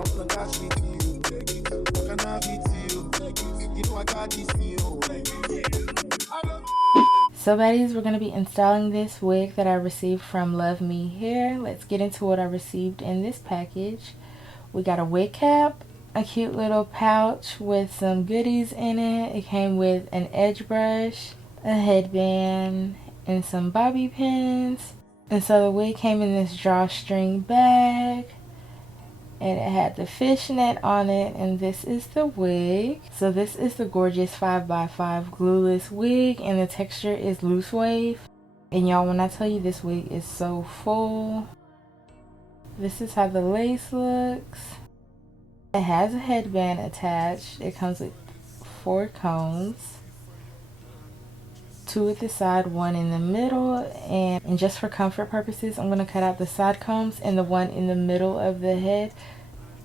So baddies, we're going to be installing this wig that I received from LUVME Hair. Let's get into what I received in this package. We got a wig cap, a cute little pouch with some goodies in it. It came with an edge brush, a headband, and some bobby pins. And so the wig came in this drawstring bag. And it had the fishnet on it, and this is the wig. So this is the gorgeous 5x5 glueless wig, and the texture is loose wave. And y'all, when I tell you this wig is so full, this is how the lace looks. It has a headband attached. It comes with 4 combs, 2 at the side, 1 in the middle, and just for comfort purposes, I'm going to cut out the side combs and the one in the middle of the head,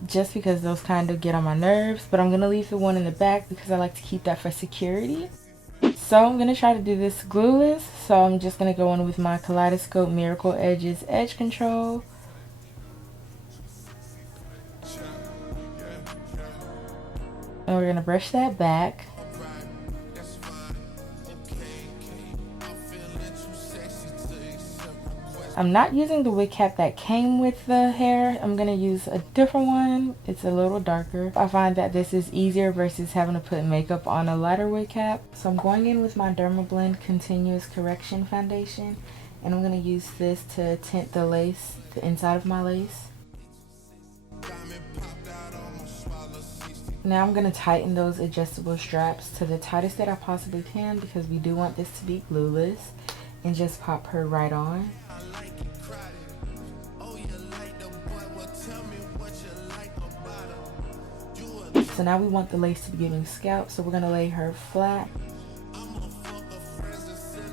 just because those kind of get on my nerves. But I'm going to leave the one in the back because I like to keep that for security. So I'm going to try to do this glueless. So I'm just going to go in with my Kaleidoscope Miracle Edges Edge Control. And we're going to brush that back. I'm not using the wig cap that came with the hair. I'm going to use a different one. It's a little darker. I find that this is easier versus having to put makeup on a lighter wig cap. So I'm going in with my Dermablend Continuous Correction Foundation. And I'm going to use this to tint the lace, the inside of my lace. Now I'm going to tighten those adjustable straps to the tightest that I possibly can, because we do want this to be glueless, and just pop her right on. So now we want the lace to be giving scalp, so we're going to lay her flat.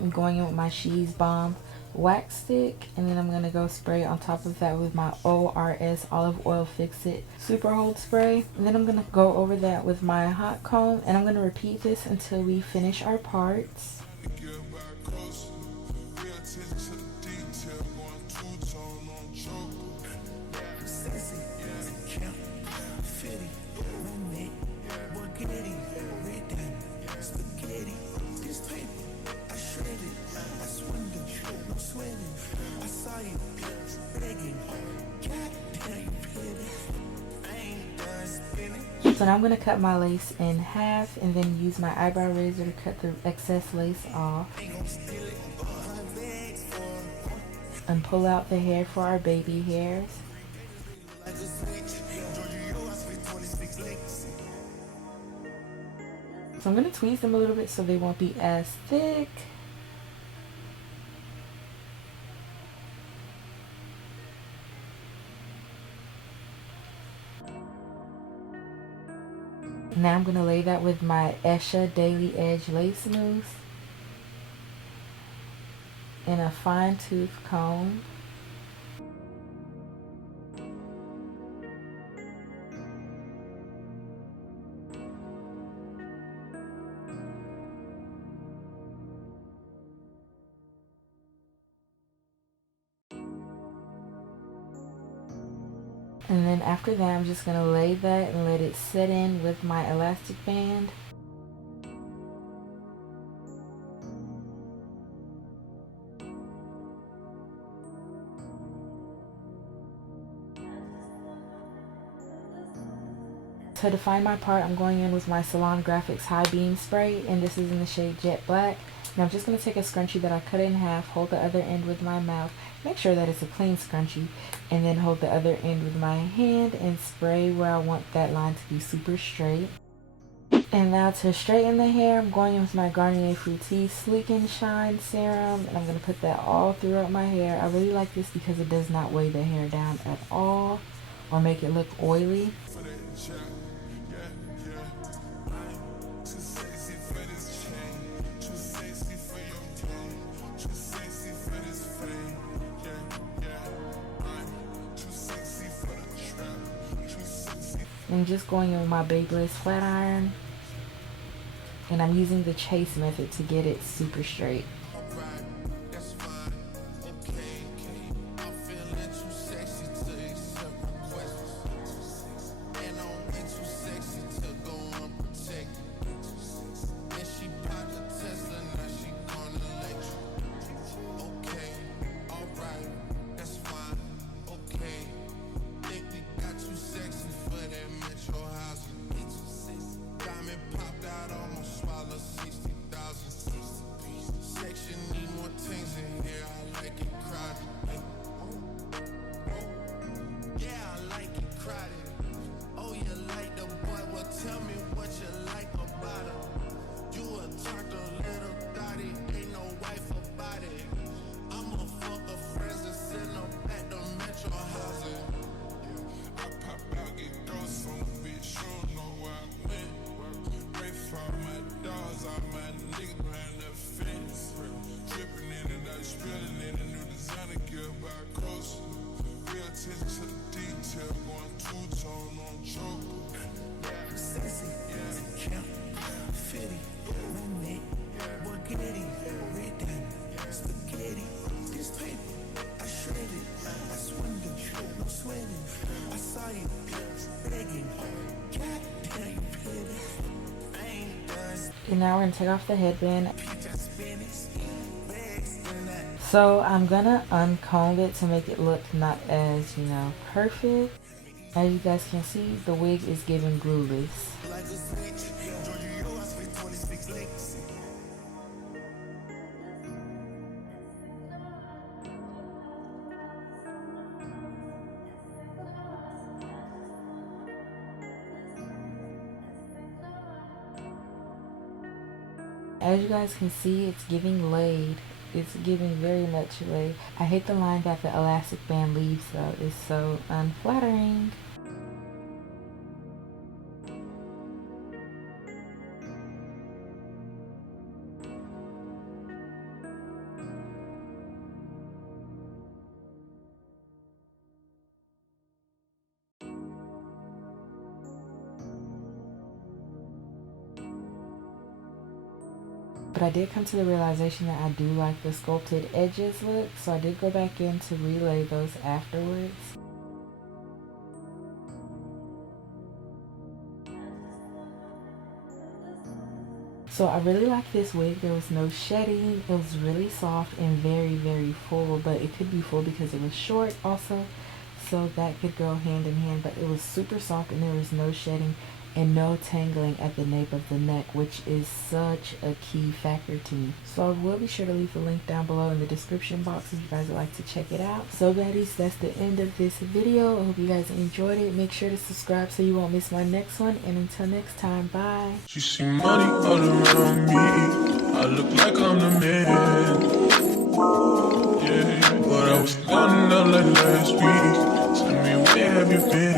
I'm going in with my She's Bomb wax stick, and then I'm going to go spray on top of that with my ORS Olive Oil Fix It Super Hold Spray. And then I'm going to go over that with my hot comb, and I'm going to repeat this until we finish our parts. So now I'm going to cut my lace in half and then use my eyebrow razor to cut the excess lace off. And pull out the hair for our baby hairs. So I'm going to tweeze them a little bit so they won't be as thick. Now I'm going to lay that with my Esha Daily Edge Lace Mousse and a fine tooth comb. And then after that, I'm just going to lay that and let it set in with my elastic band. To define my part, I'm going in with my Salon Graphics High Beam Spray, and this is in the shade Jet Black. Now I'm just going to take a scrunchie that I cut in half, hold the other end with my mouth, make sure that it's a clean scrunchie, and then hold the other end with my hand and spray where I want that line to be super straight. And now to straighten the hair, I'm going in with my Garnier Fructis Sleek and Shine Serum, and I'm going to put that all throughout my hair. I really like this because it does not weigh the hair down at all or make it look oily. I'm just going in with my Beyblade flat iron, and I'm using the chase method to get it super straight. metro house. Diamond popped out, almost swallowed 60,000. Section need more things in here, I like it crowded. Yeah, I like it crowded. Oh, you like the boy, well tell me what you like about him. You a turned a little thotty, ain't no wife about it. I'ma fuck the friends that's in the back, the metro housing. I pop out, get ghosts on the bitch, you don't know where I went. Pray for my dogs, all my niggas behind the fence. Dripping in and out, spilling in a new designer gear by coast. Real attention to the detail, going two-tone on choker. Sexy, camp, fitty, roommate, spaghetti, red diamond, spaghetti. This paper, I shredded, I swindled, no sweating. I saw you begging, God damn you petty. I ain't done. And now we're gonna take off the headband. So I'm gonna uncomb it to make it look not as, you know, perfect. As you guys can see, the wig is giving glueless. As you guys can see, it's giving laid. It's giving very much laid. I hate the line that the elastic band leaves though. It's so unflattering. But I did come to the realization that I do like the sculpted edges look, so I did go back in to relay those afterwards. So I really like this wig. There was no shedding. It was really soft and very, very full, but it could be full because it was short also, so that could go hand in hand. But it was super soft and there was no shedding and no tangling at the nape of the neck, which is such a key factor to me. So I will be sure to leave the link down below in the description box if you guys would like to check it out. So baddies, that's the end of this video. I hope you guys enjoyed it. Make sure to subscribe so you won't miss my next one, and until next time, bye. You see money all around me, I look like I'm the man. Yeah, but I was down and out like last week. Tell me where have you been?